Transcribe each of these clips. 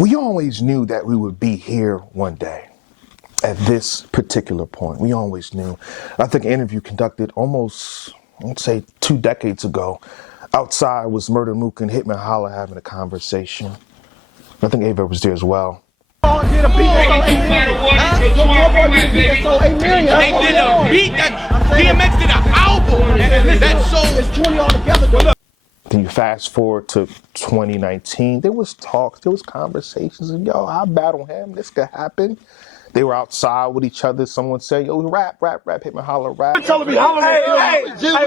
We always knew that we would be here one day at this particular point. We always knew. I think an interview conducted almost, let's say, 2 decades ago. Outside was Murda Mook and Hitman Holla having a conversation. I think Ava was there as well. They did a beat that DMX did an album that sold. It's 20 altogether. Then you fast forward to 2019. There was talks, there was conversations, and yo, I battle him. This could happen. They were outside with each other. Someone said, yo, rap, Hitman Holla, rap. Hey,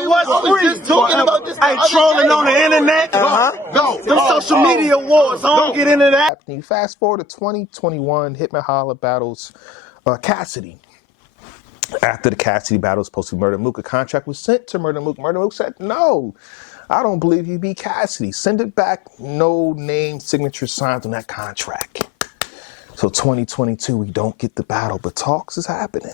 what's free? Talking about this. Hey, trolling on the internet. Go. Them social media wars. I don't get into that. You fast forward to 2021, Hitman Holla battles Cassidy. After the Cassidy battle was supposed to be Murda Mook, a contract was sent to Murda Mook. Murda Mook said, no, I don't believe you beat Cassidy. Send it back. No name, signature signed on that contract. So 2022, we don't get the battle, but talks is happening.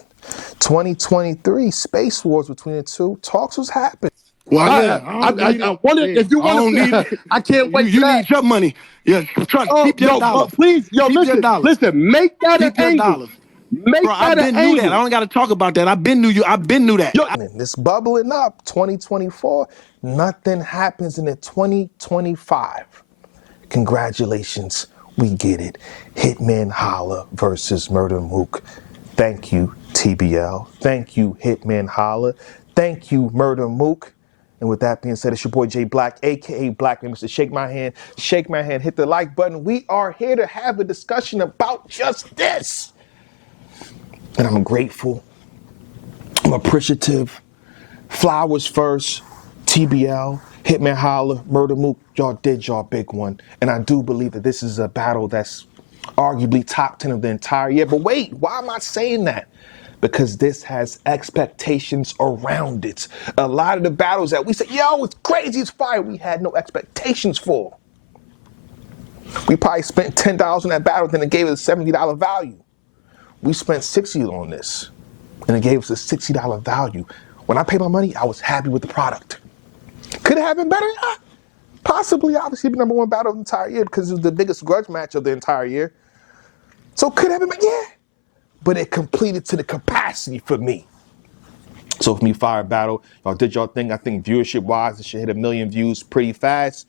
2023, Space Wars between the two, talks was happening. Well, I wonder if you want to. I can't wait. You need your money. Yeah, keep your dollars. Please, yo, listen. Make that an angle. Make that an angle. I don't got to talk about that. I've been knew that. This bubbling up. 2024, nothing happens in the 2025. Congratulations. We get it. Hitman Holla versus Murda Mook. Thank you, TBL. Thank you, Hitman Holla. Thank you, Murda Mook. And with that being said, it's your boy Jay Black, a.k.a. Black Man. Mr. Shake my hand, hit the like button. We are here to have a discussion about just this. And I'm grateful. I'm appreciative. Flowers first, TBL, Hitman Holla, Murda Mook, y'all did y'all big one. And I do believe that this is a battle that's arguably top 10 of the entire year. But wait, why am I saying that? Because this has expectations around it. A lot of the battles that we say, yo, it's crazy, it's fire, we had no expectations for. We probably spent $10 on that battle, then it gave us a $70 value. We spent $60 on this, and it gave us a $60 value. When I paid my money, I was happy with the product. Could it have been better? Yeah. Possibly, obviously, the #1 battle of the entire year because it was the biggest grudge match of the entire year. So could it have been better? Yeah. But it completed to the capacity for me. So for me, fire battle, y'all did y'all thing. I think viewership-wise, it should hit 1 million views pretty fast.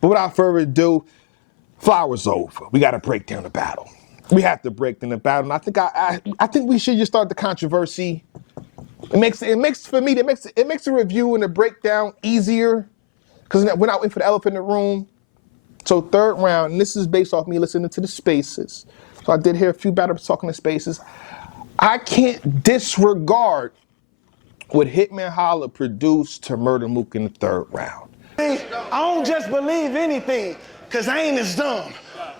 But without further ado, flowers over. We got to break down the battle. We have to break down the battle. And I think we should just start the controversy. It makes the review and the breakdown easier because we're not waiting for the elephant in the room. So 3rd round, and this is based off me listening to the spaces. So I did hear a few battles talking to spaces. I can't disregard what Hitman Holla produced to Murda Mook in the 3rd round. I don't just believe anything, because I ain't as dumb.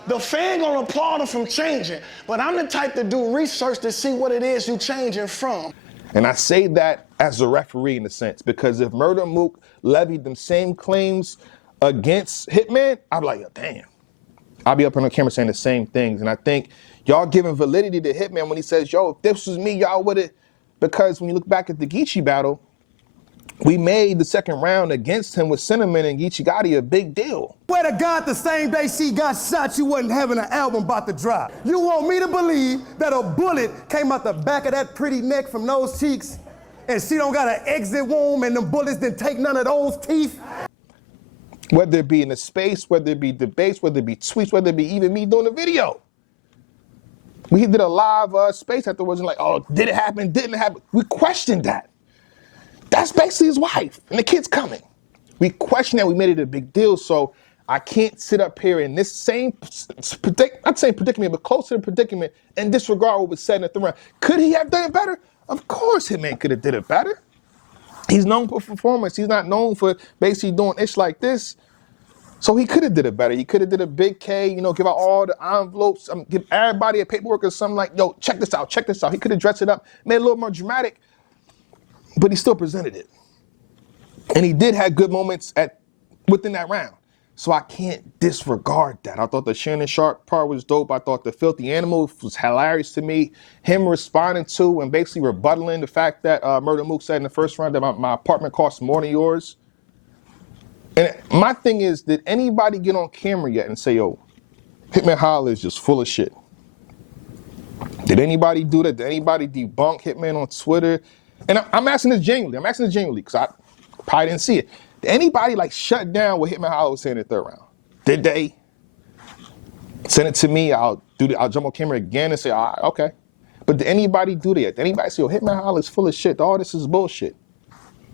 The fan gonna applaud him from changing, but I'm the type to do research to see what it is you changing from. And I say that as a referee in a sense, because if Murda Mook levied them same claims against Hitman, I'd be like, yo, damn. I'll be up on the camera saying the same things. And I think y'all giving validity to Hitman when he says, yo, if this was me, y'all would have, because when you look back at the Geechee battle, we made the 2nd round against him with Cinnamon and Geechee Gotti a big deal. Swear to God, the same day she got shot, you wasn't having an album about to drop. You want me to believe that a bullet came out the back of that pretty neck from those cheeks and she don't got an exit wound and them bullets didn't take none of those teeth? Whether it be in the space, whether it be debates, whether it be tweets, whether it be even me doing the video. We did a live space afterwards and like, oh, did it happen? Didn't it happen? We questioned that. That's basically his wife and the kid's coming. We questioned that, we made it a big deal. So I can't sit up here in this same, not saying predicament, but close to the predicament and disregard what was said in the 3rd round. Could he have done it better? Of course Hitman could have did it better. He's known for performance. He's not known for basically doing ish like this. So he could have did it better. He could have did a big K, give out all the envelopes, give everybody a paperwork or something like, yo, check this out. He could have dressed it up, made it a little more dramatic, but he still presented it. And he did have good moments within that round. So I can't disregard that. I thought the Shannon Sharp part was dope. I thought the Filthy Animal was hilarious to me. Him responding to and basically rebuttaling the fact that Murda Mook said in the 1st round that my apartment costs more than yours. And my thing is, did anybody get on camera yet and say, yo, Hitman Holla is just full of shit. Did anybody do that? Did anybody debunk Hitman on Twitter? And I'm asking this genuinely, because I probably didn't see it. Did anybody like shut down what Hitman Holla was saying in the third round? Did they? Send it to me, I'll jump on camera again and say, all right, okay. But did anybody do that? Did anybody say, oh, Hitman Holla is full of shit, all this is bullshit?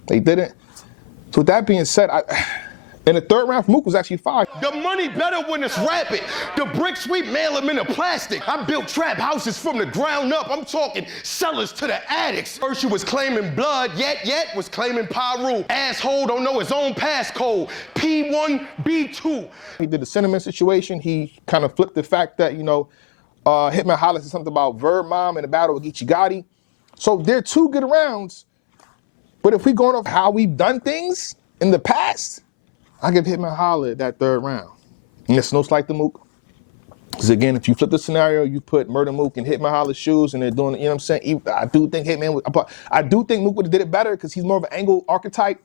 They didn't. So with that being said, in the third round, Mook was actually fire. The money better when it's rapid. The brick sweep, mail them into plastic. I built trap houses from the ground up. I'm talking cellars to the attics. First you was claiming blood, yet was claiming Pyru. Asshole don't know his own passcode. P1, B2. He did the sentiment situation. He kind of flipped the fact that, you know, Hitman Holla said something about Verb Mom in the battle with Geechee Gotti. So they're two good rounds. But if we going off how we've done things in the past, I give Hitman Holla that third round. And it's no slight to Mook. Because again, if you flip the scenario, you put Murda Mook in Hitman Holla's shoes and they're doing, you know what I'm saying? I do think I do think Mook would have did it better because he's more of an angle archetype,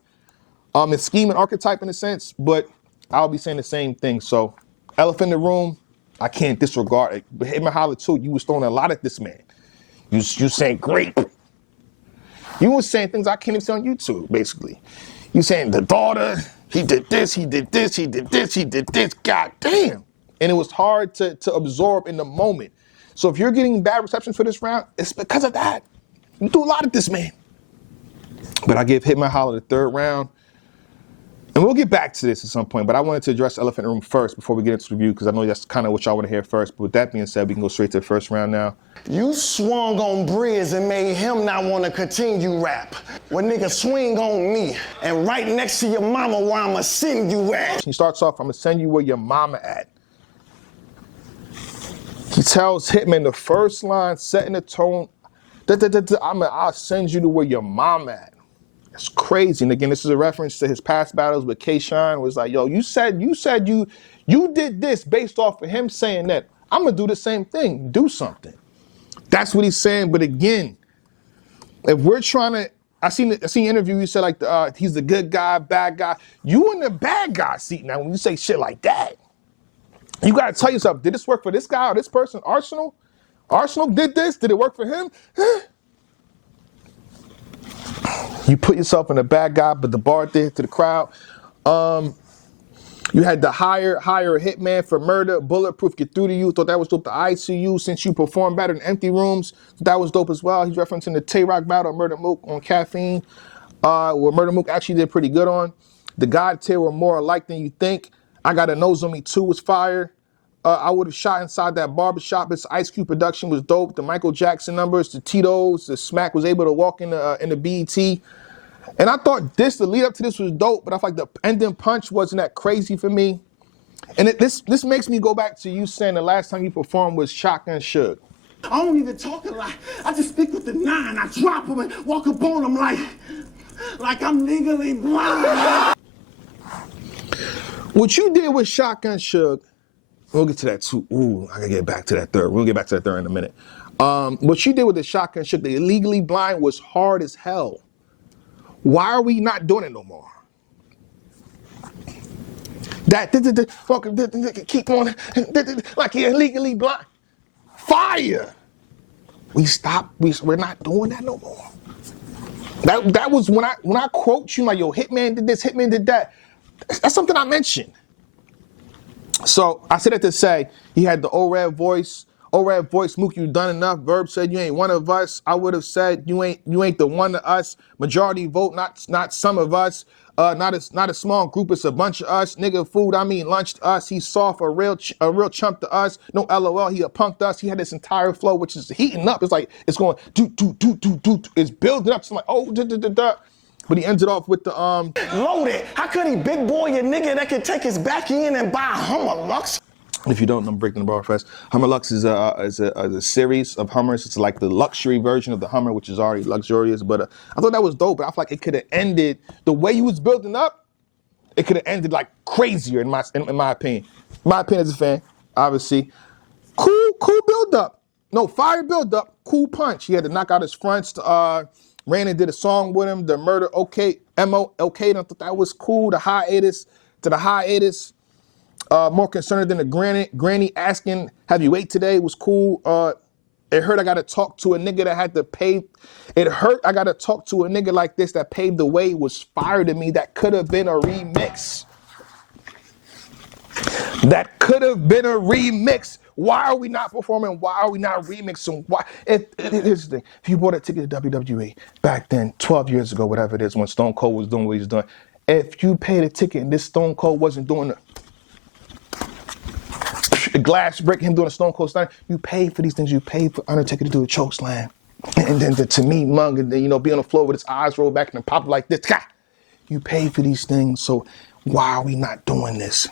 and scheming archetype in a sense, but I'll be saying the same thing. So, elephant in the room, I can't disregard it. But Hitman Holla too, you was throwing a lot at this man. You saying grape. You was saying things I can't even say on YouTube, basically. You saying the daughter, he did this, he did this, he did this, he did this, god damn. And it was hard to absorb in the moment. So if you're getting bad reception for this round, it's because of that. You do a lot at this man. But I give Hitman Holla the third round. And we'll get back to this at some point, but I wanted to address the elephant in the room first before we get into the review, because I know that's kind of what y'all want to hear first. But with that being said, we can go straight to the first round now. You swung on Briz and made him not want to continue rap. When nigga swing on me and right next to your mama where I'ma send you at. He starts off, I'm gonna send you where your mama at. He tells Hitman the first line, setting the tone, I'll send you to where your mama at. It's crazy. And again, this is a reference to his past battles with K-Shine. Was like, yo, you said you did this based off of him saying that. I'm gonna do the same thing. Do something. That's what he's saying. But again, if we're trying to, I seen an interview. You said like he's the good guy, bad guy. You in the bad guy seat now when you say shit like that. You gotta tell yourself, did this work for this guy or this person? Arsenal did this. Did it work for him? You put yourself in a bad guy, but the bar there to the crowd. You had the hire a hitman for murder, bulletproof, get through to you. Thought that was dope. The ICU, since you performed better in empty rooms, that was dope as well. He's referencing the Tay-Rock battle of Murda Mook on Caffeine, where Murda Mook actually did pretty good on. The God tier were more alike than you think. I Got a Nose on Me 2 was fire. I would have shot inside that barbershop. Its Ice Cube production was dope. The Michael Jackson numbers, the Tito's, the Smack was able to walk in the BET. And I thought the lead up to this was dope, but I feel like the ending punch wasn't that crazy for me. And this makes me go back to you saying the last time you performed was Shotgun Suge. I don't even talk a lot. I just speak with the 9. I drop them and walk up on them like I'm legally blind. What you did with Shotgun Suge, we'll get to that too. Ooh, I gotta get back to that third. We'll get back to that third in a minute. What you did with the Shotgun Suge, the illegally blind, was hard as hell. Why are we not doing it no more? Keep on like you're illegally blind. Fire. We're not doing that no more. That was when I quote you like, yo, Hitman did this, Hitman did that. That's something I mentioned. So I said that to say he had the ORAD voice. ORAD voice, Mook, you done enough. Verb said you ain't one of us. I would have said you ain't the one of us. Majority vote, not some of us. Not a small group, it's a bunch of us. Nigga, food, I mean lunch to us. He's soft, a real chump to us. No LOL, he a punked us. He had this entire flow, which is heating up. It's like, it's going do. It's building up. So I'm like, oh, da. But he ended off with the Loaded. How could he big boy a nigga that could take his back in and buy a Hummer Lux? If you don't know, I'm breaking the bar fast. Hummer Lux is a series of Hummers. It's like the luxury version of the Hummer, which is already luxurious. But I thought that was dope. But I feel like it could have ended the way you was building up. It could have ended like crazier in my opinion. My opinion as a fan, obviously. Cool build up. No, fire build up. Cool punch. He had to knock out his fronts. Ran and did a song with him. The Murder OK MO OK. I thought that was cool. The hiatus. More concerned than a granny asking, have you ate today? Was cool. It hurt I gotta talk to a nigga that had to pave. It hurt I gotta talk to a nigga like this that paved the way. Was fire to me. That could have been a remix. That could have been a remix. Why are we not performing? Why are we not remixing? Why? Here's the thing. If you bought a ticket to WWE back then, 12 years ago, whatever it is, when Stone Cold was doing what he's doing, if you paid a ticket and this Stone Cold wasn't doing the glass break, him doing a Stone Cold Steiner, you paid for these things. You paid for Undertaker to do a choke slam. And then to me, Mung, and then, you know, be on the floor with his eyes rolled back and pop like this. You paid for these things, so why are we not doing this?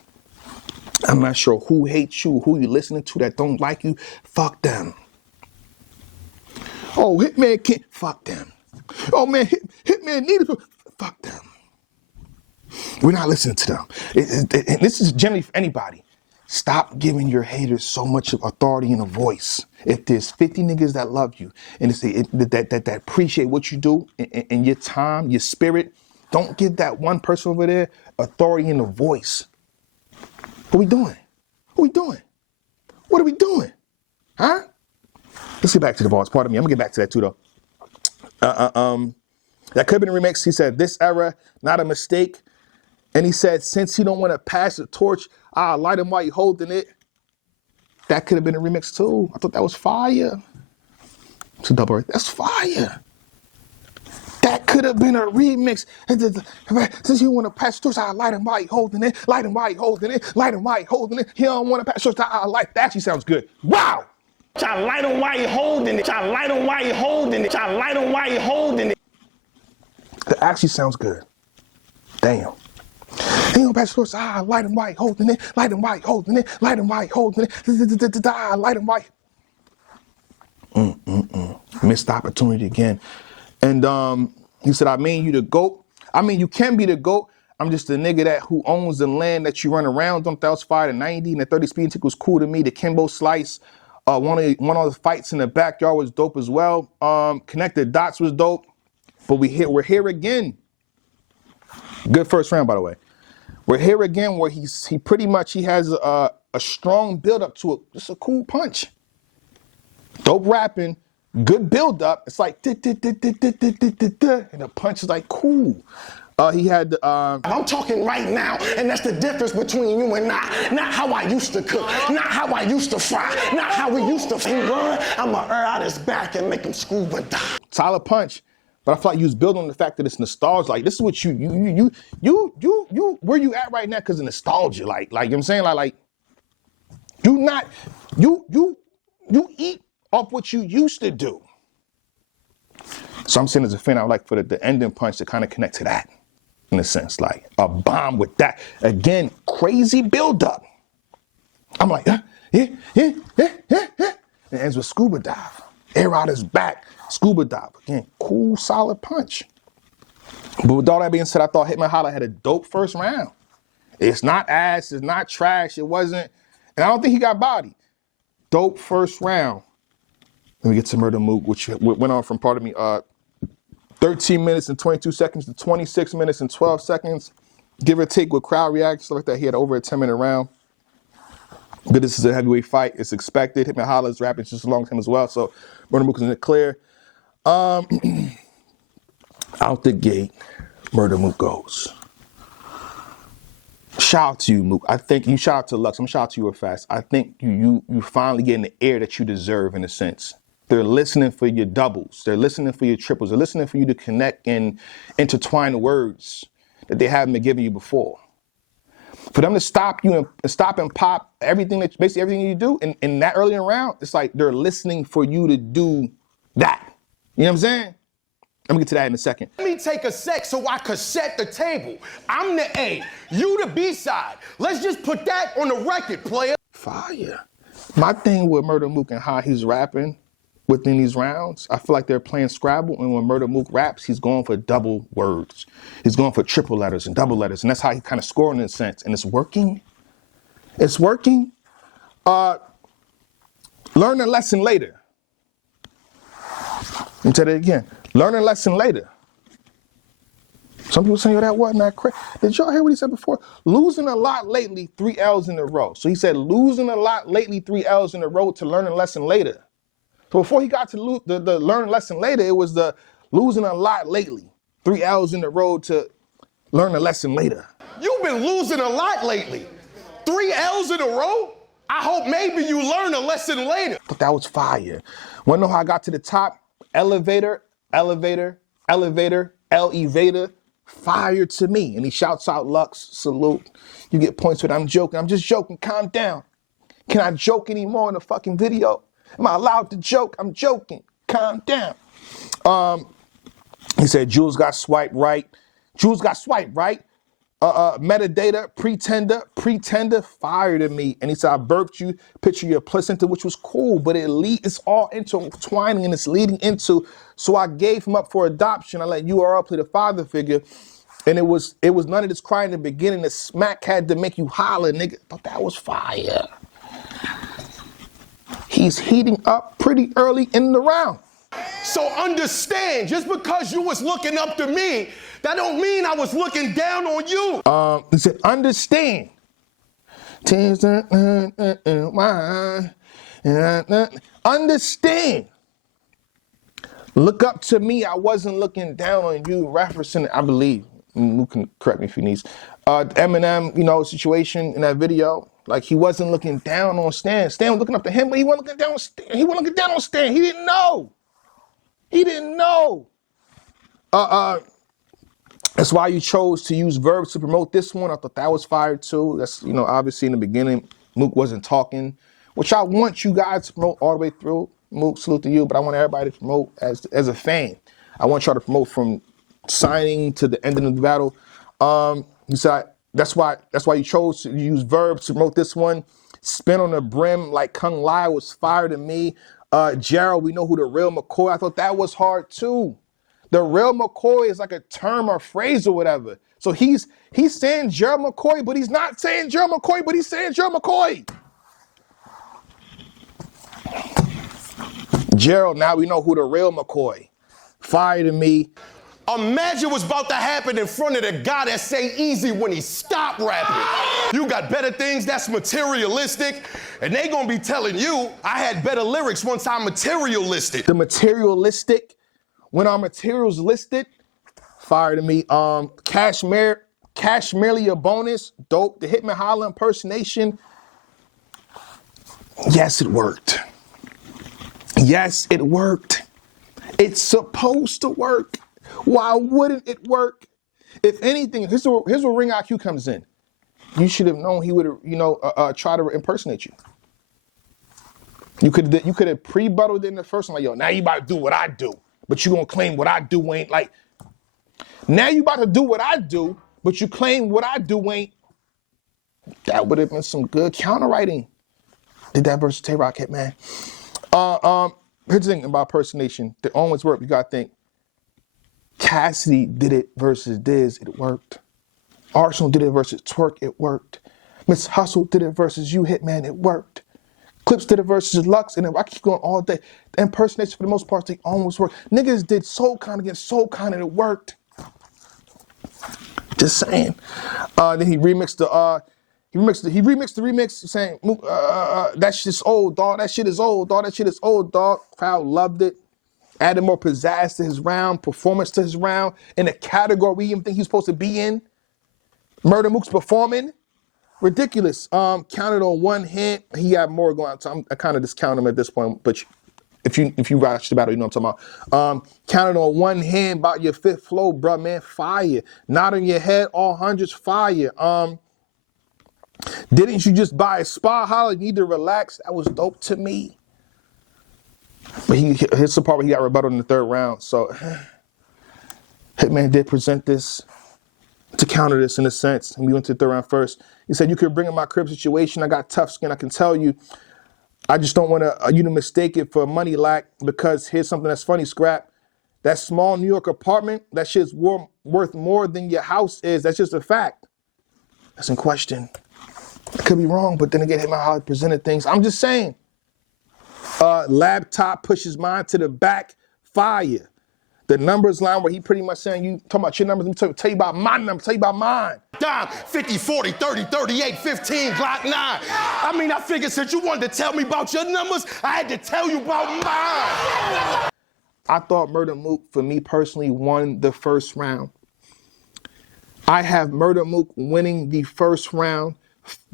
I'm not sure who hates you, who you listening to that don't like you. Fuck them. Oh, Hitman can't. Fuck them. Oh man, Hitman needed. Fuck them. We're not listening to them. And this is generally for anybody. Stop giving your haters so much authority and a voice. If there's 50 niggas that love you and that appreciate what you do and your time, your spirit, don't give that one person over there authority and a voice. What we doing? What we doing? What are we doing? Huh? Let's get back to the bars. Pardon me. I'm gonna get back to that too, though. That could have been a remix. He said, this era, not a mistake. And he said, since he don't want to pass the torch, I'll light him while you holding it. That could have been a remix too. I thought that was fire. It's a double right. That's fire. That could have been a remix. Since you want to pass the torch, I'll light him while you holding it. Light him while you holding it. Light him while you holding it. He don't want to pass the torch, I'll light. That actually sounds good. Wow. I light him while you holding it. I light him while you holding it. I light him while you holding it. That actually sounds good. Damn. He don't pass the torch, light him while you holding it. Light him while you holding it. Light him while you holding it. Light him while you. Missed opportunity again. And he said, I mean you the GOAT. I mean you can be the GOAT. I'm just a nigga who owns the land that you run around on. That was fire. The 90 and the 30 speed tick was cool to me. The Kimbo slice, one of the fights in the backyard was dope as well. Connected dots was dope. But we're here again. Good first round, by the way. We're here again where he pretty much has a strong build up to it. Just a cool punch. Dope rapping, good build up. It's like and the punch is like cool. He had I'm talking right now, and that's the difference between you and I. Not how I used to cook, not how I used to fry, not how we used to run. I'ma air out his back and make him scuba dive. Solid punch. But I feel like you was building on the fact that it's nostalgia. Like, this is what you where you at right now because of nostalgia. Like, you know what I'm saying? Like, you eat off what you used to do. So I'm saying as a fan, I would like for the ending punch to kind of connect to that, in a sense. Like, a bomb with that. Again, crazy build-up. I'm like, It ends with scuba dive. Air out his back. Scuba dive. Again, cool, solid punch. But with all that being said, I thought Hitman Holla had a dope first round. It's not ass, it's not trash, it wasn't, and I don't think he got bodied. Dope first round. Let me get to Murda Mook, which went on from, 13 minutes and 22 seconds to 26 minutes and 12 seconds. Give or take with crowd reactions, stuff like that. He had over a 10-minute round. But this is a heavyweight fight. It's expected. Hitman Holla's rapping just a long time as well. So Murda Mook is in the clear. Out the gate, Murda Mook goes. Shout out to you, Mook. I think you shout out to Lux. I'm shout out to you real fast. I think you finally getting the air that you deserve in a sense. They're listening for your doubles. They're listening for your triples. They're listening for you to connect and intertwine the words that they haven't been giving you before. For them to stop you and stop and pop basically everything you do in that early in the round, it's like they're listening for you to do that. You know what I'm saying? I'm gonna get to that in a second. Let me take a sec so I could set the table. I'm the A, you the B side. Let's just put that on the record, player. Fire. My thing with Murda Mook and how he's rapping within these rounds, I feel like they're playing Scrabble, and when Murda Mook raps, he's going for double words. He's going for triple letters and double letters, and that's how he kind of scoring in a sense, and it's working. It's working. Learn a lesson later. Let me tell you it again. Learn a lesson later. Some people saying, yo, that wasn't that crazy. Did y'all hear what he said before? Losing a lot lately, 3 L's in a row. So he said, losing a lot lately, 3 L's in a row to learn a lesson later. So before he got to the learn a lesson later, it was the losing a lot lately, 3 L's in a row to learn a lesson later. You've been losing a lot lately. 3 L's in a row? I hope maybe you learn a lesson later. I thought that was fire. Wanna know how I got to the top? Elevator, elevator, elevator, elevator. Fire to me. And he shouts out Lux, salute. You get points with I'm joking. I'm just joking. Calm down. Can I joke anymore in the fucking video? Am I allowed to joke? I'm joking. Calm down. He said Jules got swiped right. Jules got swiped right. Metadata, pretender, fire to me. And he said, I burped you, picture your placenta, which was cool, but it's all intertwining and it's leading into, so I gave him up for adoption. I let URL play the father figure. And it was none of this crying in the beginning. The smack had to make you holler, nigga. Thought that was fire. He's heating up pretty early in the round. So understand, just because you was looking up to me, that don't mean I was looking down on you. He said, understand. Understand. Look up to me. I wasn't looking down on you. Referencing, I believe, Mook can correct me if he needs. The Eminem, situation in that video. Like he wasn't looking down on Stan. Stan was looking up to him, but he wasn't looking down on Stan. He wasn't looking down on Stan. He didn't know. He didn't know. That's why you chose to use verbs to promote this one. I thought that was fire too. That's, obviously in the beginning, Mook wasn't talking, which I want you guys to promote all the way through. Mook, salute to you, but I want everybody to promote as a fan. I want y'all to promote from signing to the ending of the battle. You said that's why you chose to use verbs to promote this one. Spin on the brim like Kung Lai was fire to me. Gerald, we know who the real McCoy. I thought that was hard too. The real McCoy is like a term or phrase or whatever. So he's saying Gerald McCoy, but he's not saying Gerald McCoy, but he's saying Gerald McCoy. Gerald, now we know who the real McCoy. Fire to me. Imagine what's about to happen in front of the guy that say easy when he stopped rapping. You got better things that's materialistic, and they gonna be telling you I had better lyrics once I'm materialistic. The materialistic, when our materials listed, fire to me. Cash merely a bonus, dope. The Hitman Holla impersonation, yes, it worked. Yes, it worked. It's supposed to work. Why wouldn't it work? If anything, here's where Ring IQ comes in. You should have known he would have, try to impersonate you. You could have pre-buttled in the first one, like, yo, now you about to do what I do, but you gonna claim what I do ain't like. Now you about to do what I do, but you claim what I do ain't. That would have been some good counter writing. Did that versus Tay-Rock Hitman? Here's the thing about impersonation. They always work. You gotta think. Cassidy did it versus Diz, it worked. Arsenal did it versus Twerk, it worked. Miss Hustle did it versus You Hitman, it worked. Clips did it versus Lux, and I keep going all day. The impersonation, for the most part, they almost work. Niggas did Soul Kind against Soul Kind, and it worked. Just saying. Then he remixed the remix, saying that shit's old, dog. That shit is old, dog. That shit is old, dog. Crowd loved it. Added more pizzazz to his round, performance to his round, in a category we even think he's supposed to be in. Murda Mook's performing. Ridiculous. Counted on one hand. He had more going on. So I kind of discount him at this point, but if you watch the battle, you know what I'm talking about. Counted on one hand about your fifth flow, bruh, man. Fire. Nodding your head, all hundreds, fire. Didn't you just buy a spa holla? You need to relax. That was dope to me. But here's the part where he got rebutted in the third round. So Hitman did present this to counter this in a sense. And we went to the third round first. He said, you could bring in my crib situation. I got tough skin. I can tell you. I just don't want you to mistake it for money lack, because here's something that's funny, Scrap. That small New York apartment, that shit's worth more than your house is. That's just a fact. That's in question. I could be wrong, but then again, Hitman Holla presented things. I'm just saying. Laptop pushes mine to the back, fire. The numbers line where he pretty much saying, you talking about your numbers, let me tell you about my numbers, tell you about mine. Dime, 50, 40, 30, 38, 15, Glock 9. I mean, I figured since you wanted to tell me about your numbers, I had to tell you about mine. I thought Murda Mook, for me personally, won the first round. I have Murda Mook winning the first round.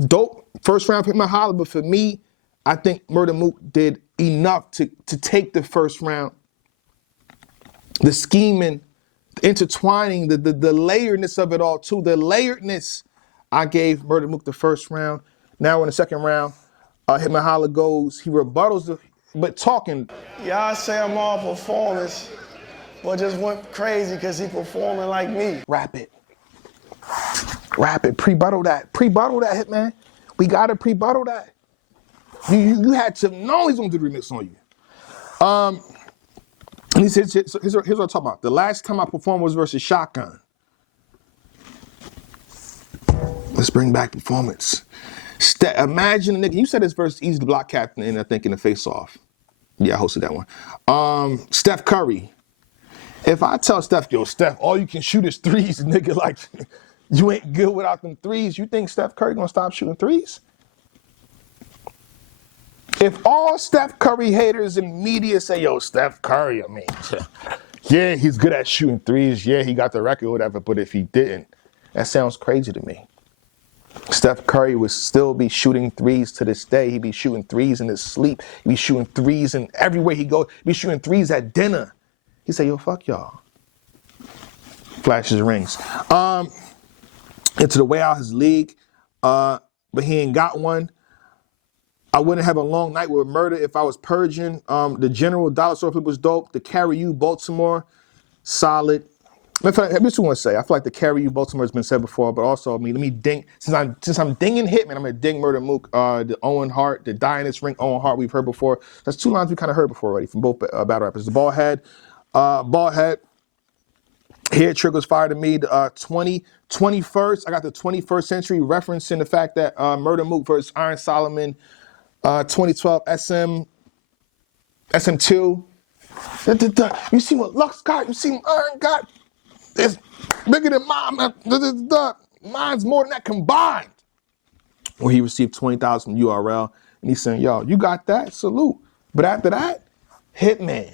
Dope, first round Hitman Holla, but for me, I think Murda Mook did enough to take the first round. The scheming, the intertwining, the layeredness of it all too. The layeredness, I gave Murda Mook the first round. Now in the second round, Hitman Holla goes, he rebuttals, but talking. Y'all say I'm all performance, but just went crazy because he performing like me. Rap it. Rap it. Pre-buttle that. Pre-buttle that, Hitman. We gotta pre-buttle that. You had to know he's gonna do the remix on you. And here's what I'm talking about. The last time I performed was versus Shotgun. Let's bring back performance. Imagine a nigga, you said this versus Easy the Block Captain in, I think, in the Face Off. Yeah, I hosted that one. Steph Curry. If I tell Steph, yo, Steph, all you can shoot is threes, nigga, like, you ain't good without them threes, you think Steph Curry gonna stop shooting threes? If all Steph Curry haters in media say, yo, Steph Curry, I mean, yeah, he's good at shooting threes. Yeah, he got the record or whatever, but if he didn't, that sounds crazy to me. Steph Curry would still be shooting threes to this day. He'd be shooting threes in his sleep. He'd be shooting threes in everywhere he goes. He'd be shooting threes at dinner. He say, yo, fuck y'all. Flashes rings. Into the way out his league, but he ain't got one. I wouldn't have a long night with Murda if I was purging. The General Dollar Store flip was dope. The Carry You Baltimore, solid. I just want to say, I feel like the Carry You Baltimore has been said before, but also, I mean, let me ding, since I'm dinging Hitman, I'm gonna ding Murda Mook, the Owen Hart, the Die in This Ring, Owen Hart, we've heard before. That's two lines we kind of heard before already from both battle rappers. The ball head, hair triggers fire to me. The 21st, I got the 21st century referencing the fact that Murda Mook versus Iron Solomon, 2012 SM2. You see what Lux got, you see what Iron got. It's bigger than mine. Mine's more than that combined. Where he received 20,000 from URL. And he's saying, yo, you got that? Salute. But after that, Hitman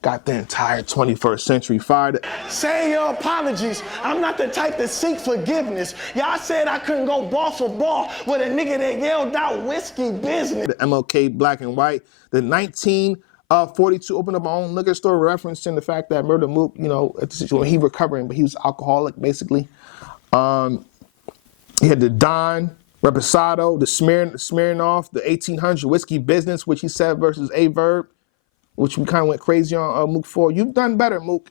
got the entire 21st century fired. Say your apologies. I'm not the type to seek forgiveness. Y'all said I couldn't go ball for ball with a nigga that yelled out whiskey business. The MLK Black and White. The 1942 opened up my own liquor store, referencing the fact that Murda Mook, you know, when he recovering, but he was alcoholic basically. He had the Don, Reposado, the Smirnoff, the 1800 Whiskey Business, which he said versus A-Verb, which we kind of went crazy on Mook for. You've done better, Mook.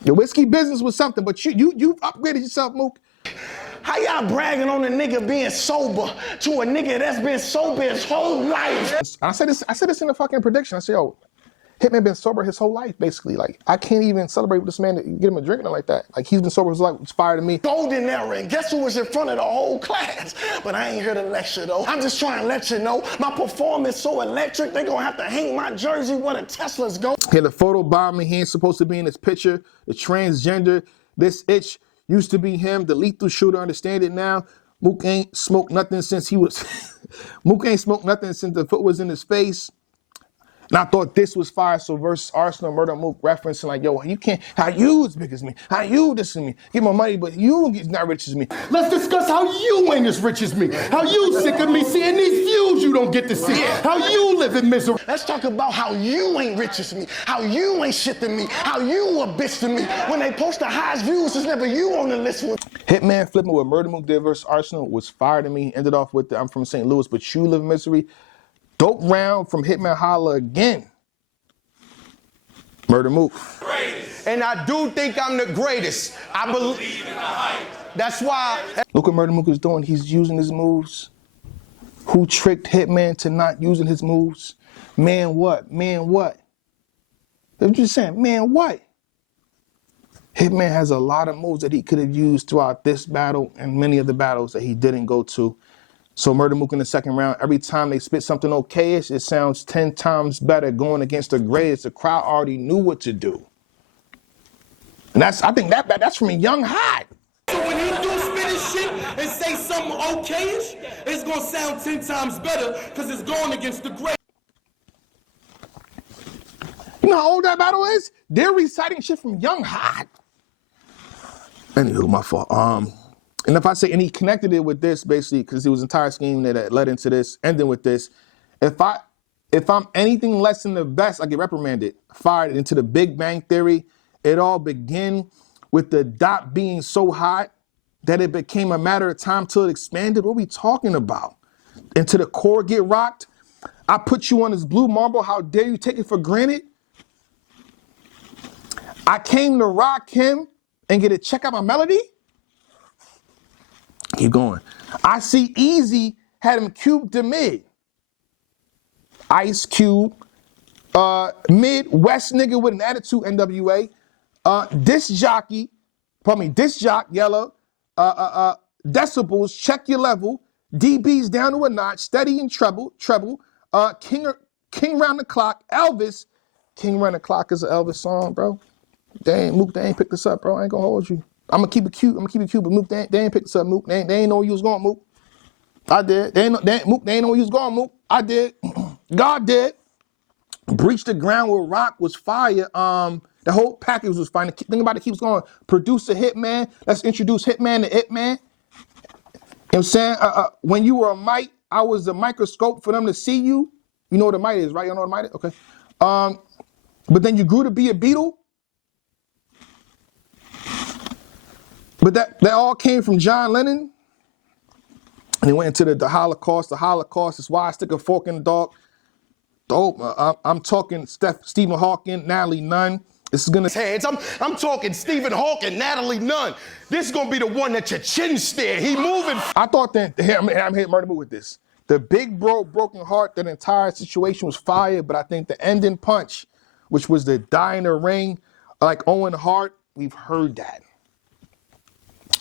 The Whiskey Business was something, but you upgraded yourself, Mook. How y'all bragging on a nigga being sober to a nigga that's been sober his whole life? I said this in the fucking prediction. I said, yo, Hitman been sober his whole life, basically. Like, I can't even celebrate with this man to get him a drink or like that. Like, he's been sober his life. It's fire to me. Golden era, and guess who was in front of the whole class? But I ain't here to lecture, though. I'm just trying to let you know my performance so electric, they gonna have to hang my jersey where the Teslas go. He had a photo bombing. He ain't supposed to be in this picture. The transgender, this itch used to be him. The lethal shooter, understand it now. Mook ain't smoked nothing since he was... Mook ain't smoked nothing since the foot was in his face. And I thought this was fire, so versus Arsenal, Murda Mook referencing like, yo, you can't, how you as big as me, how you this as me, give my money, but you not rich as me. Let's discuss how you ain't as rich as me, how you sick of me seeing these views you don't get to see, how you live in misery. Let's talk about how you ain't rich as me, how you ain't shit to me, how you a bitch to me. When they post the highest views, it's never you on the list. Hitman flipping with Murda Mook did versus Arsenal was fire to me. Ended off with the I'm from St. Louis, but you live in misery. Dope round from Hitman Holla again. Murda Mook. And I do think I'm the greatest. I believe in the hype. That's why. Look what Murda Mook is doing. He's using his moves. Who tricked Hitman to not using his moves? Man, what? Man, what? They're just saying, man, what? Hitman has a lot of moves that he could have used throughout this battle and many of the battles that he didn't go to. So Murda Mook in the second round, every time they spit something okayish, it sounds 10 times better going against the greatest. The crowd already knew what to do. And I think that's from a young hot. So when he do spit his shit and say something okay-ish, it's gonna sound 10 times better because it's going against the great. You know how old that battle is? They're reciting shit from young hot. Anywho, my fault. And if I say, and he connected it with this basically because it was an entire scheme that led into this, ending with this. If I'm anything less than the best, I get reprimanded. Fired into the Big Bang Theory. It all began with the dot being so hot that it became a matter of time till it expanded. What are we talking about? Into the core get rocked. I put you on this blue marble. How dare you take it for granted? I came to rock him and get to check out my melody. Keep going. I see Easy had him cubed to mid. Ice Cube, Midwest nigga with an attitude, NWA. Disc jock, yellow. Decibels, check your level. DB's down to a notch, steady in treble. King round the clock, Elvis. King round the clock is an Elvis song, bro. Mook, they ain't picked this up, bro. I ain't gonna hold you. I'm gonna keep it cute, but Mook, they ain't picked this up, Mook. They ain't know where you was going, Mook. I did. They ain't know where you was going, Mook. I did. God did. Breach the Ground with Rock was fire. The whole package was fine. The thing about it keeps going. Producer Hitman. Let's introduce Hitman to Hitman. You know what I'm saying? When you were a mite, I was the microscope for them to see you. You know what a mite is, right? You know what a mite is? Okay. But then you grew to be a beetle. But that all came from John Lennon. And he went into the Holocaust. The Holocaust is why I stick a fork in the dog. I'm talking Stephen Hawking, Natalie Nunn. This is gonna Hands. I'm talking Stephen Hawking, Natalie Nunn. This is gonna be the one that your chin stare. He moving. I thought that I'm hitting Murda Mook with this. The big broken heart, that entire situation was fire, but I think the ending punch, which was the die in the ring, like Owen Hart, we've heard that.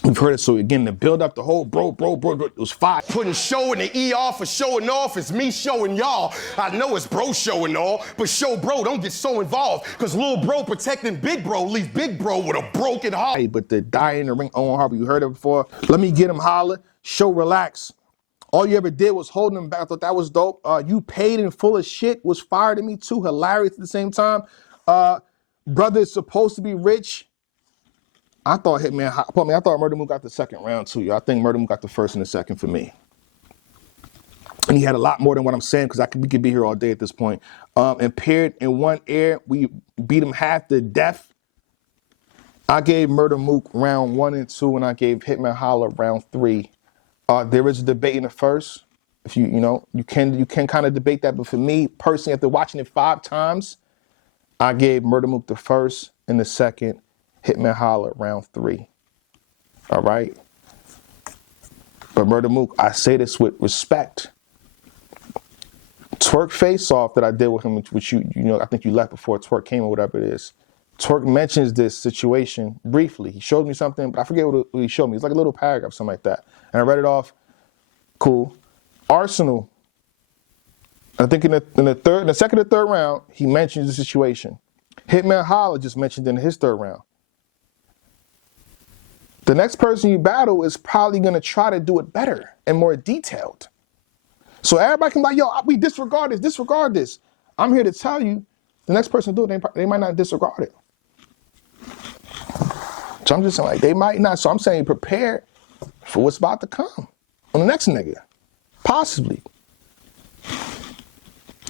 We've heard it. So again, to build up the whole bro, it was fire. Putting show in the ER for showing off is me showing y'all. I know it's bro showing all, but show bro, don't get so involved. Cause little bro protecting big bro leaves big bro with a broken heart. Hey, but the die in the ring, Owen Hart, you heard it before. Let me get him holler, show relax. All you ever did was hold him back. I thought that was dope. You paid in full of shit was fire to me too. Hilarious at the same time. Brother is supposed to be rich. I thought Murda Mook got the second round too. I think Murda Mook got the first and the second for me. And he had a lot more than what I'm saying because we could be here all day at this point. Impaired in one air, we beat him half to death. I gave Murda Mook round 1 and 2, and I gave Hitman Holla round 3. There is a debate in the first. If you can kind of debate that, but for me personally, after watching it 5 times, I gave Murda Mook the first and the second. Hitman Holla round 3. All right. But Murda Mook, I say this with respect. Twerk face off that I did with him, which I think you left before Twerk came or whatever it is. Twerk mentions this situation briefly. He showed me something, but I forget what he showed me. It's like a little paragraph, something like that. And I read it off. Cool. Arsenal. I think in the second or third round, he mentions the situation. Hitman Holla just mentioned in his third round. The next person you battle is probably going to try to do it better and more detailed. So everybody can be like, yo, we disregard this. I'm here to tell you, the next person do it, they might not disregard it. So I'm just saying, like, they might not. So I'm saying prepare for what's about to come on the next nigga. Possibly.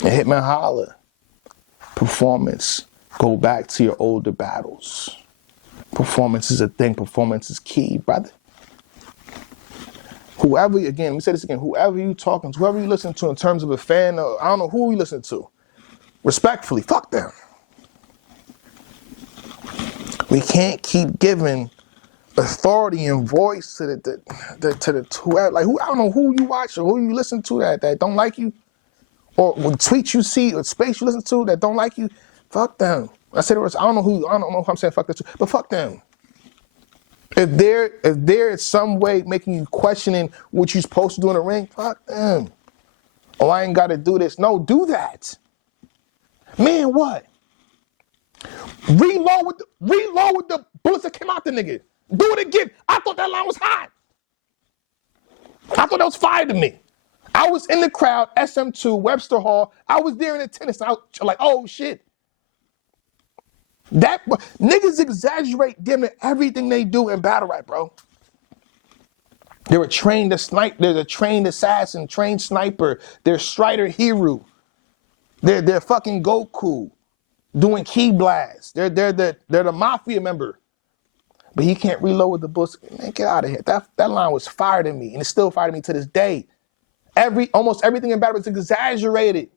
And Hitman Holla. Performance. Go back to your older battles. Performance is a thing. Performance is key, brother. Whoever, again, let me say this again, whoever you talking to, whoever you listen to in terms of a fan, or I don't know who you listen to, respectfully, fuck them. We can't keep giving authority and voice to the whoever, like, who, I don't know who you watch or who you listen to that don't like you, or tweets you see or space you listen to that don't like you. Fuck them. I said it was, I don't know if I'm saying fuck that, but fuck them. If there is some way making you questioning what you're supposed to do in the ring, fuck them. Oh, I ain't got to do this. No, do that. Man, what? Reload with the bullets that came out the nigga. Do it again. I thought that line was hot. I thought that was fire to me. I was in the crowd, SM2, Webster Hall. I was there in attendance. I was like, oh shit. That niggas exaggerate damn near everything they do in battle rap, bro. They're a trained sniper. There's a trained assassin, trained sniper. They're Strider Hero. They're fucking Goku doing key blasts. They're the mafia member. But he can't reload with the bullets. Man, get out of here. That line was fire to me, and it's still fire to me to this day. Almost everything in battle is exaggerated.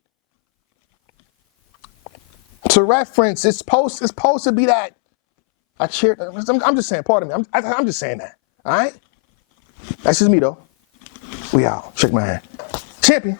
To reference, it's supposed to be that. I cheered. I'm just saying, pardon me. I'm just saying that. All right? That's just me, though. We out. Shake my hand. Champion.